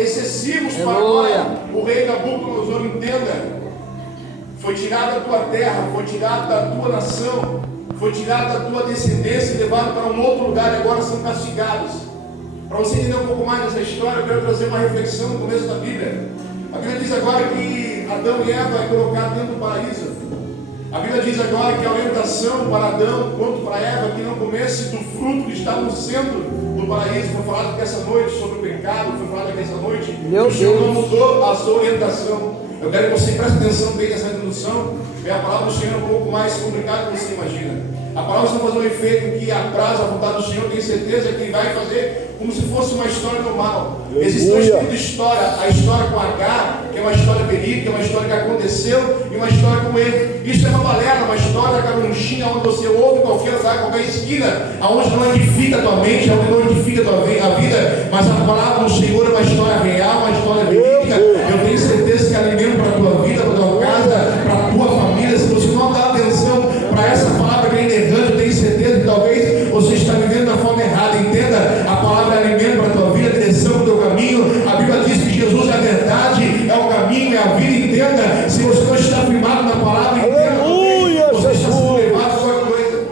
excessivos para agora o rei Nabucodonosor entenda. Foi tirado da tua terra, foi tirado da tua nação, foi tirado da tua descendência e levado para um outro lugar e agora são castigados. Para você entender um pouco mais dessa história, eu quero trazer uma reflexão no começo da Bíblia. A Bíblia diz agora que Adão e Eva é colocado dentro do paraíso. A Bíblia diz agora que a orientação para Adão quanto para Eva que não comesse do fruto que está no centro do paraíso. Foi falado que essa noite sobre o pecado, foi falado que essa noite o Senhor não mudou a sua orientação. Eu quero que você preste atenção bem nessa introdução. A palavra do Senhor é um pouco mais complicada do que você imagina. A palavra está fazendo um efeito que apraz a vontade do Senhor. Tenho certeza que ele vai fazer como se fosse uma história normal. Existe um tipo de história, a história com H, que é uma história verídica, uma história que aconteceu, e uma história com ele. Isso é uma balela, uma história carunchinha, onde você ouve em qualquer lugar, qualquer esquina, aonde não edifica a tua mente, aonde não edifica a tua vida, mas a palavra do Senhor é uma história real, uma história verídica. Eu tenho certeza que é alimento para a tua vida, para a tua casa, para a tua família. Se você não dá atenção para essa palavra que é inerrante, eu tenho certeza que talvez você está vivendo da forma errada. Entenda, a palavra é alimento para a tua vida, direção para o teu caminho. A Bíblia diz que Jesus é a verdade, é o caminho, é a vida. Entenda, se você não está firmado na palavra, entenda, você está sendo levado a alguma coisa.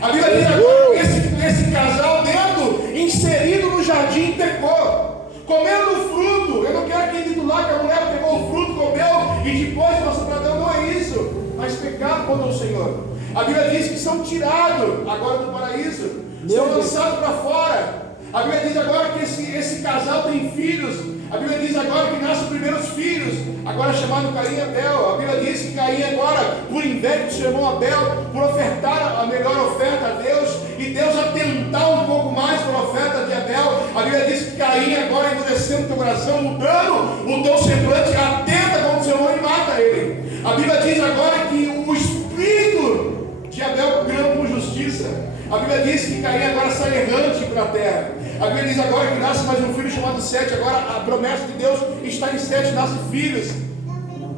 A Bíblia diz agora que esse casal dentro, inserido no jardim, pecou, comendo o fruto. Eu não quero que titular que a mulher pegou o fruto, comeu e depois passou para Adão. Não é isso, mas pecado contra o Senhor. A Bíblia diz que são tirados agora do paraíso, são lançados para fora. A Bíblia diz agora que esse casal tem filhos. A Bíblia diz agora que nascem os primeiros filhos, agora chamado Caim e Abel. A Bíblia diz que Caim agora, por inveja do seu irmão Abel, por ofertar a melhor oferta a Deus, e Deus atentar um pouco mais pela oferta de Abel. A Bíblia diz que Caim agora, endurecendo o teu coração, mudando o teu semblante, atenta contra o seu irmão e mata ele. A Bíblia diz agora que o espírito de Abel clama por justiça. A Bíblia diz que Caim agora sai errante para a terra. A Bíblia diz agora que nasce mais um filho chamado Sete. Agora a promessa de Deus está em Sete, nasce filhos.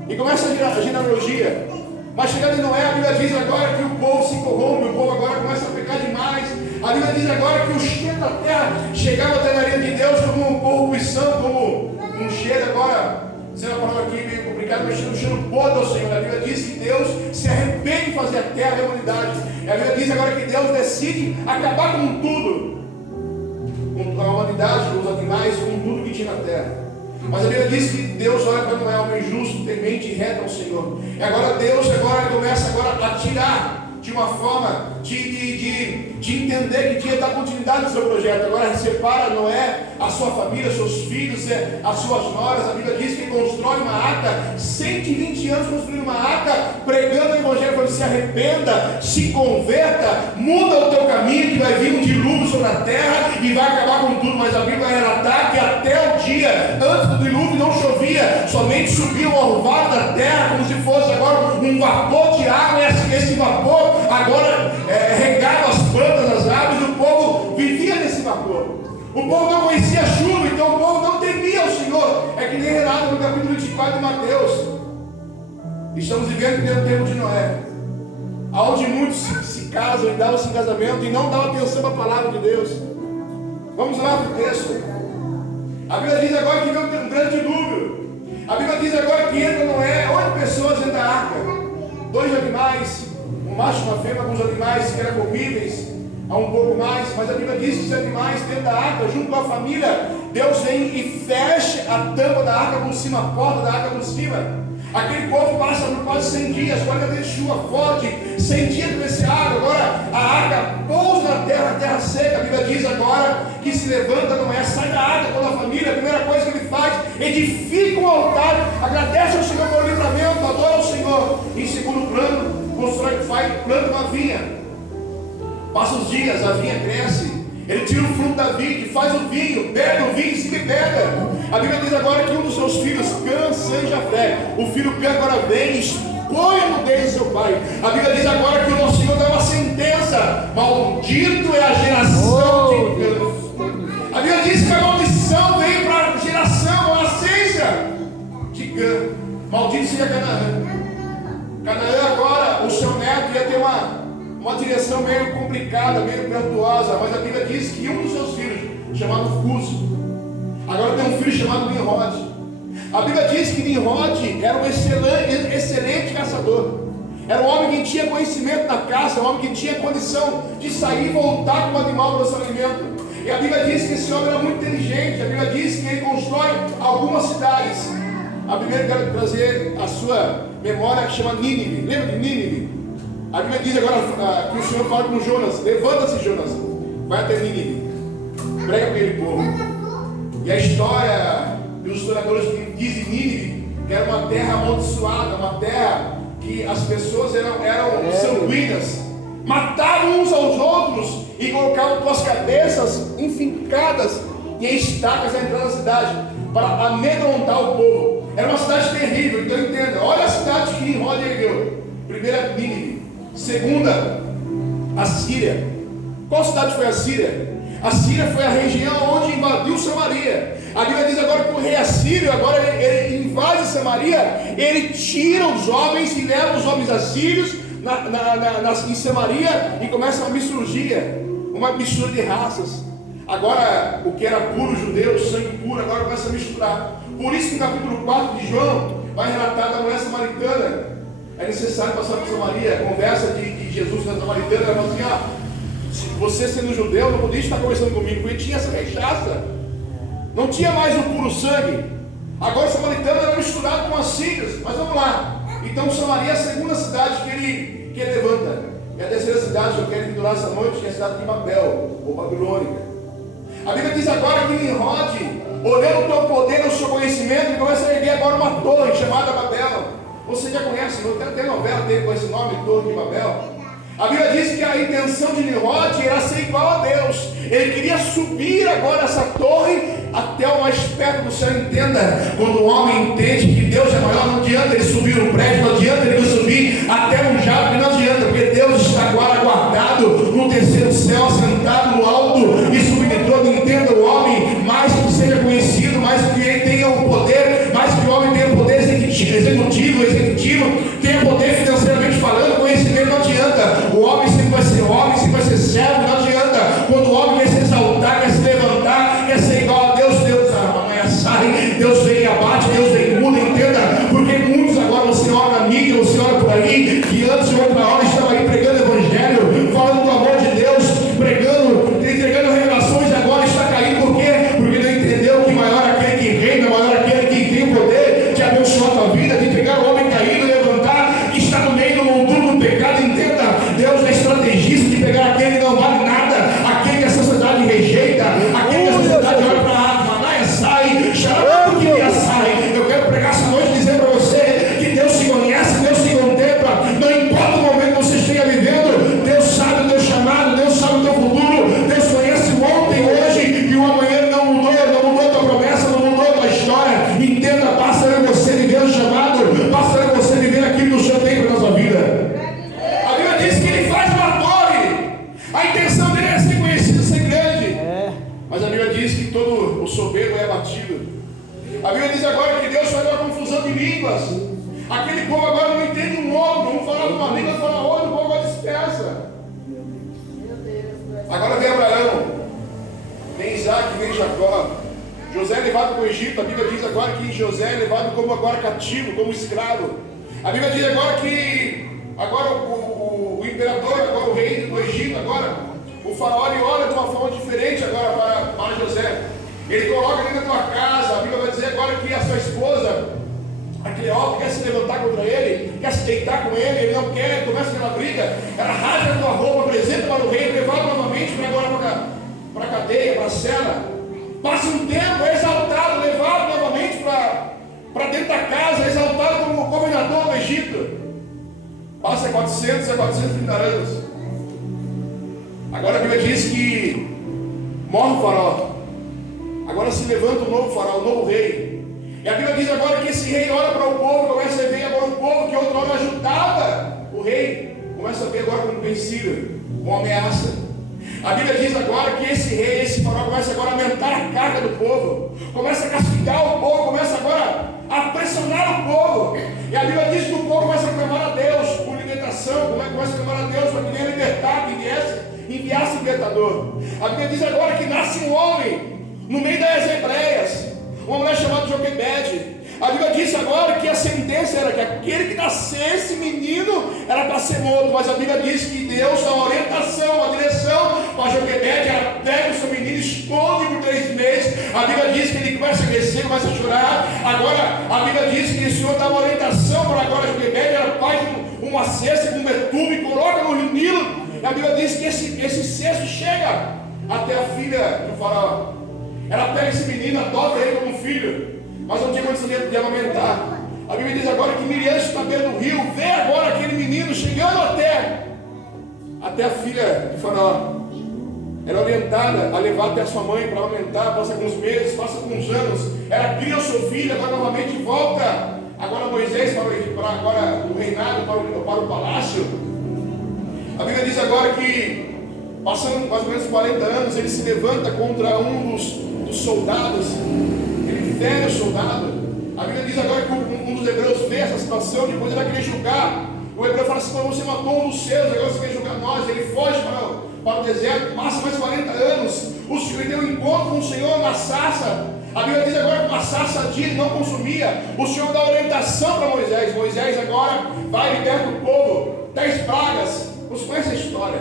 E começa a genealogia. Mas chegando em Noé, a Bíblia diz agora que o povo se corrompe, o povo agora começa a pecar demais. A Bíblia diz agora que o cheiro da terra chegava até a linha de Deus como uma corrupção, como um cheiro agora, sendo a palavra aqui meio complicada, mas um cheiro podre ao Senhor. A Bíblia diz que Deus se arrepende de fazer a terra e a humanidade. E a Bíblia diz agora que Deus decide acabar com tudo, com a humanidade, com os animais, com tudo que tinha na terra. Mas a Bíblia diz que Deus olha para Noé, homem justo, temente e reto ao Senhor. E agora Deus começa a tirar de uma forma de entender que tinha que dar continuidade no seu projeto. Agora separa Noé, a sua família, seus filhos, as suas noras. A Bíblia diz que ele constrói uma arca, 120 anos construindo uma arca, pregando o evangelho, falando: se arrependa, se converta, muda o teu caminho, que vai vir um dilúvio sobre a terra e vai acabar com tudo. Mas a Bíblia vai relatar que até o dia antes do dilúvio não chovia, somente subia o orvalho da terra, como se fosse agora um vapor de água, e esse vapor agora regava as plantas, as árvores, e o povo vivia nesse vapor. O povo não conhecia a chuva, então o povo não temia o Senhor. É que nem relata no capítulo 24 de Mateus. Estamos vivendo no tempo de Noé, onde muitos se casam e davam-se em casamento e não davam atenção à palavra de Deus. Vamos lá para o texto. A Bíblia diz agora que veio um grande dilúvio. A Bíblia diz agora que entra Noé, 8 pessoas dentro da arca, 2 animais, um macho e uma fêmea, alguns animais que eram comíveis, há um pouco mais, mas a Bíblia diz que os animais dentro da arca, junto com a família, Deus vem e fecha a tampa da arca por cima, a porta da arca por cima. Aquele povo passa por quase 100 dias, agora tem chuva forte, 100 dias nesse água. Agora a arca pousa na terra seca. A Bíblia diz agora que se levanta Noé, sai da arca com a família. A primeira coisa que ele faz, edifica um altar, agradece ao Senhor pelo livramento, adora ao Senhor. Em segundo plano, constrói, planta uma vinha. Passa os dias, a vinha cresce. Ele tira o fruto da vide, faz o vinho, bebe o vinho e se bebeda. A Bíblia diz agora que um dos seus filhos, Cã, seja fé. O filho Cã agora vem e expõe a nudez do seu pai. A Bíblia diz agora que o nosso Senhor dá uma sentença: maldito é a geração de Cã. A Bíblia diz que a maldição veio para a geração, a nascença de Cã. Maldito seja Canaã. Canaã agora, o seu neto ia ter uma direção meio complicada, meio pertuosa, mas a Bíblia diz que um dos seus filhos, chamado Cuso, Agora tem um filho chamado Nimrod. A Bíblia diz que Nimrod era um excelente caçador. Era um homem que tinha conhecimento da caça, um homem que tinha condição de sair e voltar com o animal para o seu alimento. E a Bíblia diz que esse homem era muito inteligente. A Bíblia diz que ele constrói algumas cidades. A primeira que eu quero trazer a sua memória que chama Nínive. Lembra de Nínive? A Bíblia diz agora que o Senhor fala com Jonas: levanta-se, Jonas, vai até Nínive, prega para aquele povo. E a história dos historiadores dizem Nínive que era uma terra amaldiçoada, uma terra que as pessoas eram sanguíneas, matavam uns aos outros e colocavam suas cabeças enfincadas em estacas na entrada da cidade para amedrontar o povo. Era uma cidade terrível. Então entenda, olha a cidade que Nimrod ergueu. Primeira, Nínive. Segunda, a Síria. Qual cidade foi a Síria? A Síria foi a região onde invadiu Samaria. A Bíblia diz agora que o rei assírio, agora ele invade Samaria, ele tira os homens e leva os homens assírios em Samaria e começa uma mistura de raças. Agora o que era puro judeu, sangue puro, agora começa a misturar. Por isso que no capítulo 4 de João vai relatar da mulher samaritana. É necessário passar por Samaria. A conversa de Jesus com a samaritana, ela fala assim: você sendo judeu não podia estar conversando comigo, porque tinha essa rechaça. Não tinha mais o puro sangue. Agora o samaritano era misturado com assírios. Mas vamos lá. Então Samaria é a segunda cidade que ele levanta. E a terceira cidade que eu quero pendurar essa noite é a cidade de Babel, ou Babilônica. A Bíblia diz agora que Nimrod, olhando o teu poder, o seu conhecimento, ele começa a erguer agora uma torre chamada Babel. Você já conhece, tem até novela dele com esse nome, Torre de Babel. A Bíblia diz que a intenção de Nimrod era ser igual a Deus. Ele queria subir agora essa torre até o mais perto do céu. Entenda, quando o homem entende que Deus é maior, não adianta ele subir no prédio, não adianta ele subir até um jato, não adianta, porque Deus está agora guardado no terceiro céu, sentado no alto e subindo todo. Entenda, o homem, mais que seja conhecido, mais que ele tenha o poder, mais que o homem tenha o poder executivo, tenha poder financeiramente falando, conhecimento, não adianta. O homem sempre vai ser homem, sempre vai ser servo, não adianta. Quando o homem quer se exaltar, quer se levantar, quer ser igual a Deus, amanhã sai, Deus vem e abate, Deus vem e muda, entenda. Porque muitos agora, você olha na mídia, você olha por aí, que antes de outra hora estava aí pregando o evangelho, falando do amor de Deus, pregando, entregando revelações, agora está caindo. Por quê? Porque não entendeu que maior é aquele que reina, maior é aquele que tem o poder de abençoar a tua vida, de pegar o homem caído, levantar, que está no meio do monturo do pecado. Entenda, Deus é estrategista de pegar aquele que não vale nada, aquele que a sociedade rejeita, aquele que a sociedade olha para a Manaia sai, xarapuquinha sai. Eu quero pregar essa noite e dizer para você que Deus se conhece, Deus se contempla, não importa o momento que você esteja vivendo, Deus sabe o teu chamado, Deus sabe o teu futuro, Deus conhece o ontem, hoje e o amanhã. Não mudou a tua promessa, não mudou a tua história. Entenda, basta eu e você viver o chamado, basta eu e você viver aquilo que o Senhor tem para a nossa vida. A Bíblia diz que ele faz uma torre, a intenção dele é ser conhecido, ser grande. Mas a Bíblia diz que todo o soberbo é abatido. A Bíblia diz agora que Deus faz uma confusão de línguas. Aquele povo agora não entende um outro, um fala uma língua, fala outra, o povo agora dispersa. Agora vem Abraão, vem Isaac, vem Jacó. José é levado para o Egito. A Bíblia diz agora que José é levado como agora cativo, como escravo. A Bíblia diz agora que agora o imperador, agora o rei do Egito, agora o faraó, ele olha de uma forma diferente agora para José. Ele coloca dentro da tua casa. A Bíblia vai dizer agora que a sua esposa, aquele homem quer se levantar contra ele, quer se deitar com ele, ele não quer, começa aquela briga, ela rasga a tua roupa, apresenta para o rei, levado novamente para agora para a cadeia, para a cela. Passa um tempo, é exaltado, levado novamente para dentro da casa, exaltado como governador do Egito. Passa 400 a 430 anos. Agora a Bíblia diz que morre o faraó. Agora se levanta um novo faraó, um novo rei. E a Bíblia diz agora que esse rei olha para o povo, começa a ver agora o povo que outra hora ajudava o rei, começa a ver agora como vencido, uma ameaça. A Bíblia diz agora que esse rei, esse faraó, começa agora a aumentar a carga do povo, começa a castigar o povo, começa agora a pressionar o povo. E a Bíblia diz que o povo começa a clamar a Deus por libertação, começa a clamar a Deus para que venha libertar, que enviasse libertador. A Bíblia diz agora que nasce um homem no meio das hebreias, uma mulher chamada Joquebede. A Bíblia diz agora que a sentença era que aquele que nascesse menino era para ser morto, mas a Bíblia diz que Deus dá uma orientação, uma direção para Joquebede. Ela pega o seu menino, esconde por 3 meses. A Bíblia diz que ele começa a crescer, começa a chorar. Agora a Bíblia diz que o Senhor dá uma orientação para agora Joquebede. Ela faz uma cesta com um betume, coloca no rio Nilo. E a Bíblia diz que esse cesto chega até a filha do faraó. Ela pega esse menino, adota ele como um filho, mas não tinha condição de amamentar. A Bíblia diz agora que Miriam está beira do rio, vê agora aquele menino chegando até a filha de faraó. Ela é orientada a levar até a sua mãe para amamentar. Passa alguns meses, passa alguns anos. Ela cria o seu filho, agora novamente volta. Agora Moisés para agora o reinado, para o palácio. A Bíblia diz agora que, passando mais ou menos 40 anos, ele se levanta contra um dos soldados. Ele fere o soldado. A Bíblia diz agora que um dos hebreus vê essa situação, depois ele vai querer julgar. O hebreu fala assim: você matou um dos seus, agora você quer julgar nós. Ele foge para o deserto, passa mais 40 anos. O Senhor deu um encontro com o Senhor na sarça. A Bíblia diz agora que uma sarça ardia e não consumia. O Senhor dá orientação para Moisés. Moisés agora vai e liberta o povo. 10 pragas. Você conhece a história?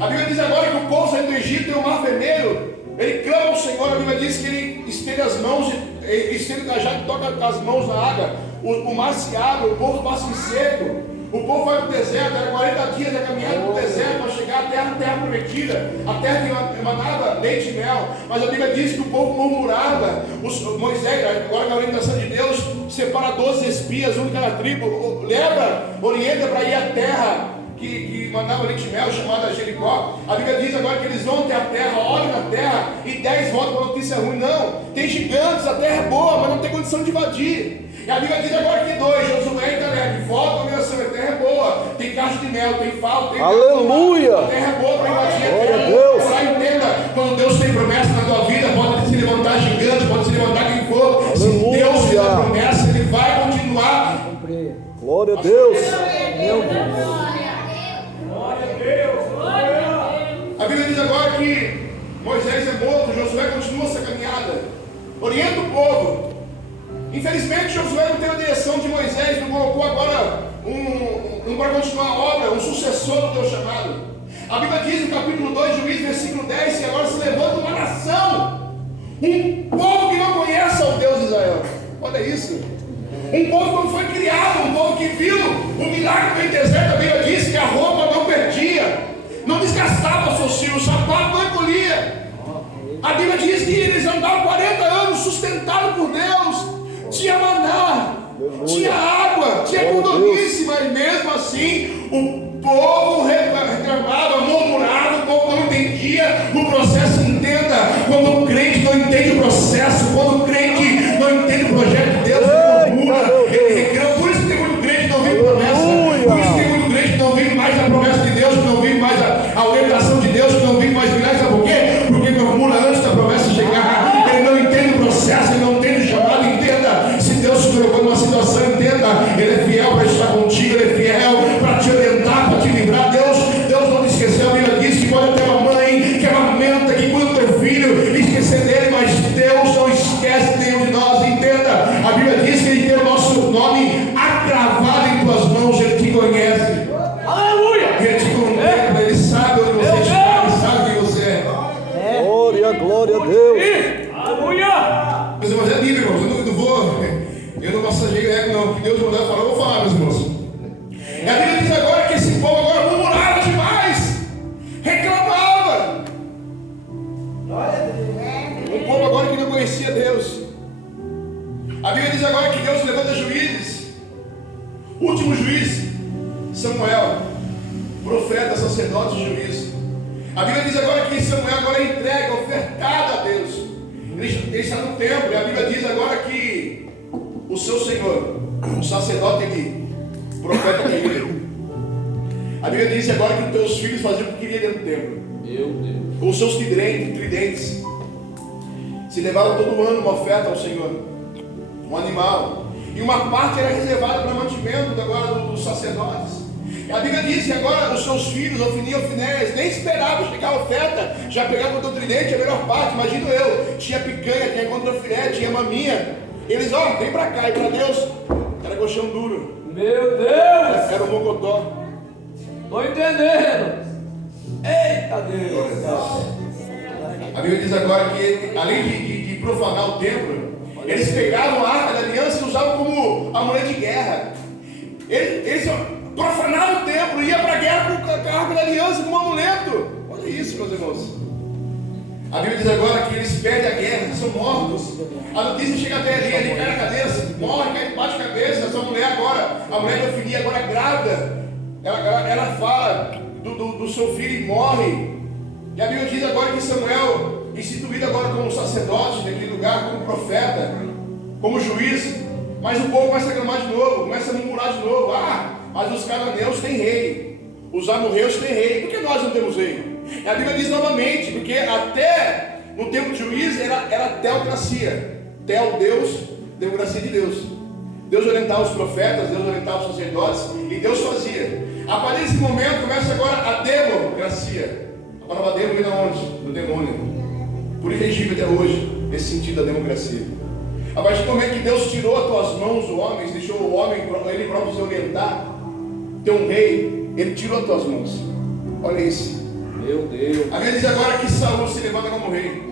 A Bíblia diz agora que o povo saindo do Egito tem o mar vermelho. Ele clama ao Senhor. A Bíblia diz que ele estende as mãos, ele estende o cajado e toca as mãos na água. O mar se abre, o povo passa em seco. O povo vai para o deserto, era 40 dias de caminhada no deserto para chegar à terra prometida, a terra que emanava leite e mel. Mas a Bíblia diz que o povo murmurava. Moisés, agora na orientação de Deus, separa 12 espias, um de cada tribo, orienta para ir à terra que mandava leite e mel, chamada Jericó. A Bíblia diz agora que eles vão até a terra, olham na terra, e 10 voltam com a notícia ruim. Não, tem gigantes, a terra é boa, mas não tem condição de invadir. E a Bíblia diz agora que 2, Josué e Caleb, voltam a missão, a terra é boa, tem cacho de mel, tem favo, tem aleluia, a terra é boa para invadir a terra. Agora entenda, quando Deus tem promessa na tua vida, pode se levantar gigante, pode se levantar quem for. Aleluia. Se Deus fez a promessa, Ele vai continuar. Glória a Deus. A Bíblia diz agora que Moisés é morto, Josué continua essa caminhada, orienta o povo. Infelizmente Josué não teve a direção de Moisés, não colocou agora um para continuar a obra, um sucessor do teu chamado. A Bíblia diz no capítulo 2, Juízes, versículo 10, que agora se levanta uma nação, um povo que não conhece ao Deus de Israel. Olha isso. Um povo que não foi criado, um povo que viu o milagre do deserto. A Bíblia diz que a roupa não perdia, não desgastava seus fios, o sapato não encolhia. A Bíblia diz que eles andavam 40 anos sustentados por Deus. Tinha maná, tinha água, tinha codornice, mas mesmo assim o povo reclamava, murmurava, o povo não entendia o processo. Entenda, quando o crente não entende o processo, quando o crente não entende o projeto de Deus, ele murmura, ele reclama. Por isso que tem muito crente que não vive promessa, por isso que tem muito crente que não vive mais a promessa de Deus, que não vive mais a orientação de Deus, que não vive mais milagres. Sabe por quê? Porque murmura antes da promessa chegar, ele não entende o processo, ele não entende o chamado. Entenda, se Deus te colocou numa situação, entenda, Ele é fiel para estar contigo, Ele é fiel para te orientar, para te livrar. Deus não te esqueceu. A Bíblia diz que pode ter uma mãe que amamenta, que cuida do teu filho, e esquecer dele, mas Deus não esquece nenhum de nós. Entenda, a Bíblia diz que Ele tem o nosso nome acravado em tuas mãos, Ele te conhece. Aleluia! Ele te contempla, Ele sabe onde você está, Ele sabe quem você é. Glória a Deus. Aleluia! Meus irmãos, é Bíblia, irmãos, eu não massageio ego não, que Deus mandar falar, eu vou falar, meus irmãos. E a Bíblia diz agora que esse povo agora murmurava demais, reclamava. Um povo agora que não conhecia Deus. A Bíblia diz agora que Deus levanta juízes. O último juiz, Samuel, profeta, sacerdote e juiz. A Bíblia diz agora que Samuel agora é entregue, ofertado a Deus. Ele está no templo, e a Bíblia diz agora que o seu Senhor, o sacerdote Eli, o profeta Eli, a Bíblia diz agora que os teus filhos faziam o que queriam dentro do templo. Com os seus tridentes, se levavam todo ano uma oferta ao Senhor, um animal, e uma parte era reservada para mantimento agora dos sacerdotes. A Bíblia diz que agora os seus filhos, Ofni e Ofnéias, nem esperavam chegar a oferta, já pegavam o teu tridente, a melhor parte. Imagino eu, tinha picanha, tinha contrafilé, tinha maminha. Eles, ó, vem pra cá, e pra Deus era colchão duro. Meu Deus! Era o mocotó. Tô entendendo. Eita Deus! A Bíblia diz agora que, além de profanar o templo, eles pegavam a arca da aliança e usavam como amuleto de guerra. Eles profanavam o templo, ia para a guerra com a arca da aliança como amuleto. Olha isso, meus irmãos. A Bíblia diz agora que eles perdem a guerra, são mortos. A notícia chega até ali, ele cai na cabeça, morre, cai debaixo da cabeça. Essa mulher agora, a mulher de Ofni agora grávida, ela fala do seu filho e morre. E a Bíblia diz agora que Samuel, instituído agora como sacerdote naquele lugar, como profeta, como juiz, mas o povo começa a reclamar de novo, começa a murmurar de novo. Ah, mas os cananeus têm rei, os amorreus têm rei, por que nós não temos rei? E a Bíblia diz novamente, porque até no tempo de juiz era teocracia. Teo, Deus, democracia de Deus. Deus orientava os profetas, Deus orientava os sacerdotes, e Deus fazia. A partir desse momento começa agora a democracia. A palavra demo vem de onde? Do demônio. Por irregível até hoje, esse sentido da democracia. A partir do momento que Deus tirou as tuas mãos, o homem, deixou o homem, ele próprio se orientar, ter um rei, ele tirou as tuas mãos. Olha isso. Meu Deus. A Bíblia diz agora que Saul se levanta como rei.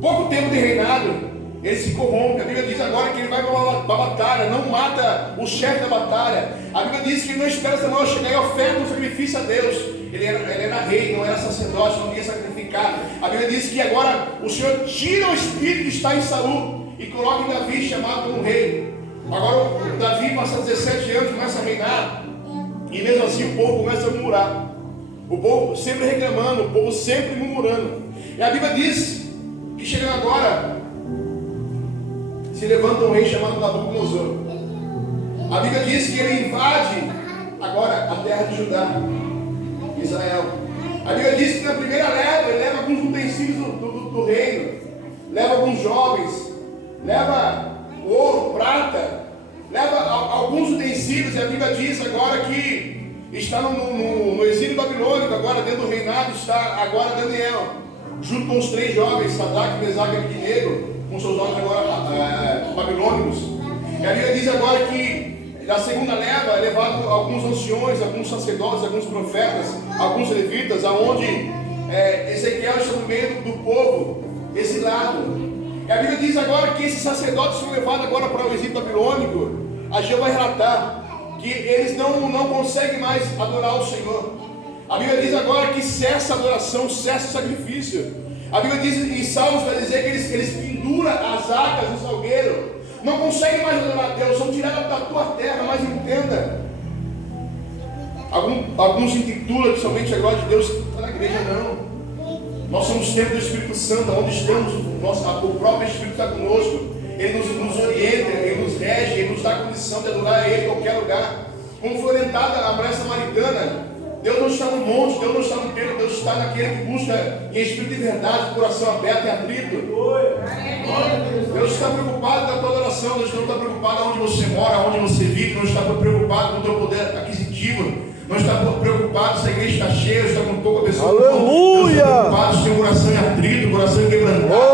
Pouco tempo de reinado, ele se corrompe. A Bíblia diz agora que ele vai para a batalha, não mata o chefe da batalha. A Bíblia diz que ele não espera Samuel chegar e oferta um sacrifício a Deus. Ele era rei, não era sacerdote, não ia sacrificar. A Bíblia diz que agora o Senhor tira o espírito que está em Saul e coloca em Davi, chamado como rei. Agora o Davi passa 17 anos, começa a reinar, e mesmo assim o povo começa a murmurar. O povo sempre reclamando, o povo sempre murmurando. E a Bíblia diz que chegando agora, se levanta um rei chamado Nabucodonosor. A Bíblia diz que ele invade agora a terra de Judá, Israel. A Bíblia diz que na primeira leva, ele leva alguns utensílios do reino, leva alguns jovens, leva ouro, prata, leva alguns utensílios. E a Bíblia diz agora que está no exílio babilônico, agora dentro do reinado está agora Daniel, junto com os 3 jovens, Sadraque, Mesaque e Abednego, com seus nomes agora babilônicos. E a Bíblia diz agora que na segunda leva é levado alguns anciões, alguns sacerdotes, alguns profetas, alguns levitas, aonde Ezequiel está no meio do povo, exilado. E a Bíblia diz agora que esses sacerdotes são levados agora para o exílio babilônico. A Geu vai relatar que eles não conseguem mais adorar o Senhor. A Bíblia diz agora que cessa a adoração, cessa o sacrifício. A Bíblia diz em Salmos, vai dizer que eles penduram as arcas no salgueiro, não conseguem mais adorar a Deus, são tirados da tua terra. Mas entenda, alguns intitulam que somente a glória de Deus está na igreja. Não, nós somos templo do Espírito Santo, onde estamos, o próprio Espírito está conosco. Ele nos orienta, Ele nos rege, Ele nos dá a condição de adorar a Ele em qualquer lugar. Como foi orientada a mulher samaritana, Deus não está no monte, Deus não está no templo, Deus está naquele que busca em espírito de verdade, coração aberto e atrito. Deus está preocupado com a tua adoração, Deus não está preocupado onde você mora, onde você vive, não está preocupado com o teu poder aquisitivo, não está preocupado se a igreja está cheia, está com pouca pessoa. Aleluia! Deus está preocupado se tem um coração em atrito, um coração em quebrantado.